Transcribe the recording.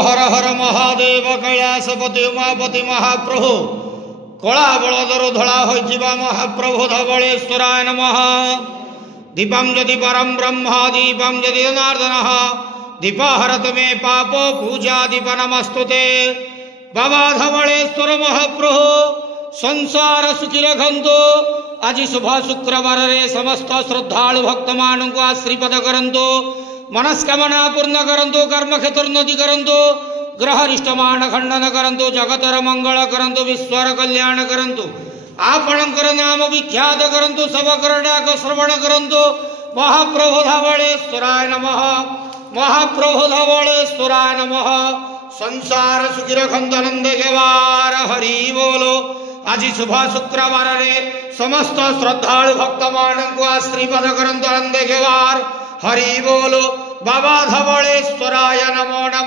हर हर महादेव कैलासपति उमापति महाप्रभु कला बलदर धड़ा होइथिबा महाप्रभु धवलेश्वराय नमः। दीपं यदि परम ब्रह्म दीपं यदि जनार्दनः दीपहरत मे पाप पूजा दीप नमस्तुते। बाबा धवलेश्वर महाप्रभु संसार सुखी रखंतु। आज शुभ शुक्रवार रे समस्त श्रद्धालु भक्त मान को आशीर्वाद करंतु। मनस्कामना पूर्ण करंतु। कर्म क्षेत्रोन्नति करंतु। ग्रह रिष्टमान खंडन करंतु। जगतर मंगल करंतु। विश्वर कल्याण करंतु। आपणकर नाम विख्यात करंतु। सबकर डाक श्रवण करंतु। महाप्रभु धवलेश्वराय नमः। महाप्रभु धवलेश्वराय नमः। संसार सुखी रखंतु आनंद केवार हरि बोलो। आज शुभ शुक्रवार रे समस्त श्रद्धालु भक्त मान को आशीर्वाद करंतु आनंद केवार हरि बोलो। बाबा धवलेश्वराय नमो नमः।